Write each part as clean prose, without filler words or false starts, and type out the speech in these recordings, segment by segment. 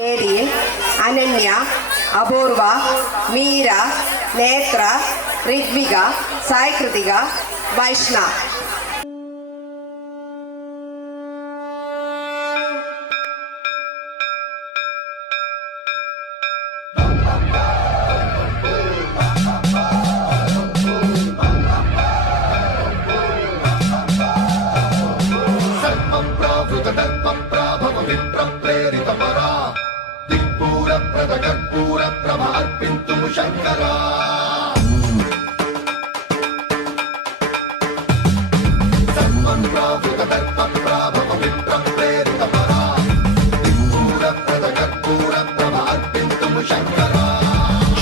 Mary, Ananya, అపూర్వ, మీరా, నేత్ర, రిత్విక, సాయి కృతిక, వైష్ణవ్. శంకరా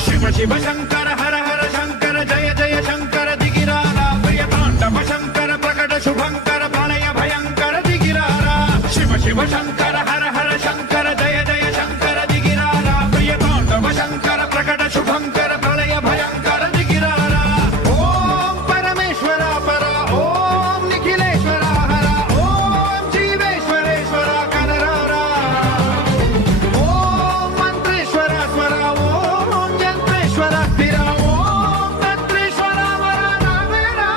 శివ శివ శంకర హర హర శంకర జయ జయ శంకర దిగిరారా ప్రియ తాండవ శంకర ప్రకట శుభంకర ప్రళయ భయంకర దిగిరారా శివ శివ శంకర హర హర శంకర జయ జయ శంకర దిగిరారా ప్రియ తాండవ శంకర ప్రకట శుభంకర ప్రళయ భయంకర దిగిరారా ఓం పరమేశ్వర పర ఓం నిఖిలేశ్వర హర ఓం జీవేశ్వరేశ్వర కనరారా ఓం మంత్రేశ్వర స్వర ఓం యంత్రేశ్వర స్థిర ఓం తంత్రేశ్వర వర నామేరా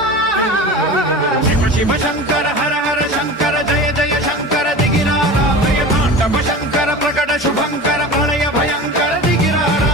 శివ శివ శంకర హర హర శంకర జయ జయ శంకర దిగిరారా ప్రియ తాండవ శంకర ప్రకట శుభంకర ప్రళయ భయంకర దిగిరారా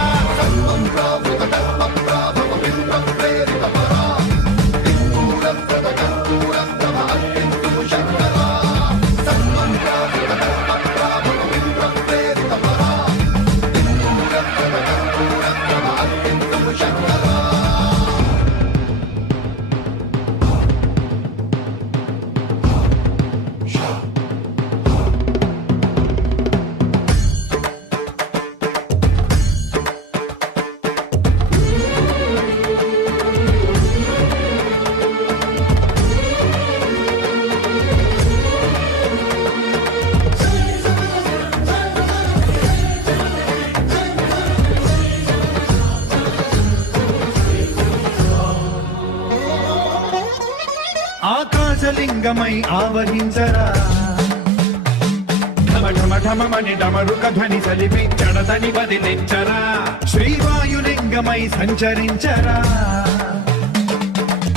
ఆకాశలింగమై ఆవహించరా ఢమ ఢమ ఢమమని డమరుక ధ్వని సలిపి జడదని వదిలించరా శ్రీవాయులింగమై సంచరించరా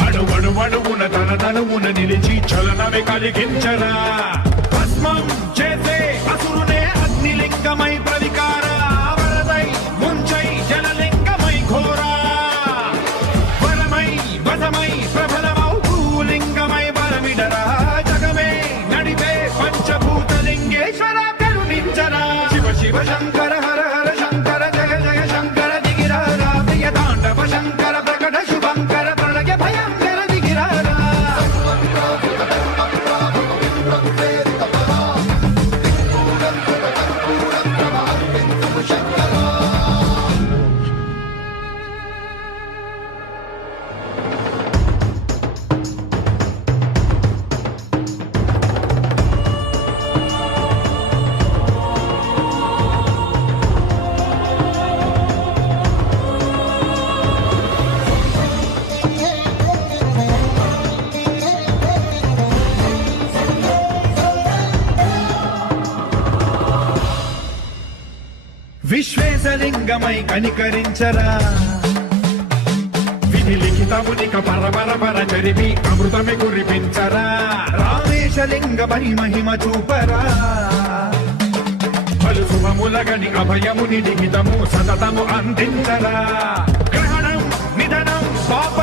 అణువణువున తన తనువున నిలిచి చలనమే కలిగించరా భస్మం చేసే అసురునే అగ్నిలింగమై ప్రవికార వరదై ముంచై జలలింగమై ఘోరా వరమై వసమై ప్రబలమౌ భూలింగమై బలమిడరా జగమే నడిపే పంచభూతలింగేశ్వర కరుణించరా శివ శివ శంకర హర హర శంకర జయ జయ శంకర దిగిరారా ప్రియ తాండవ శంకర ప్రకట శుభంకర ప్రళయ భయంకర దిగిరారా విశ్వేశలింగమై కనికరించరా విధి లిఖితమునిక పరపర చరిపి అమృతమి కురిపించరా రామేశలింగమై మహిమ చూపరా పలు శుభములగని అభయముని లిఖితము సతతము అందించరా గ్రహణం నిధనం పాప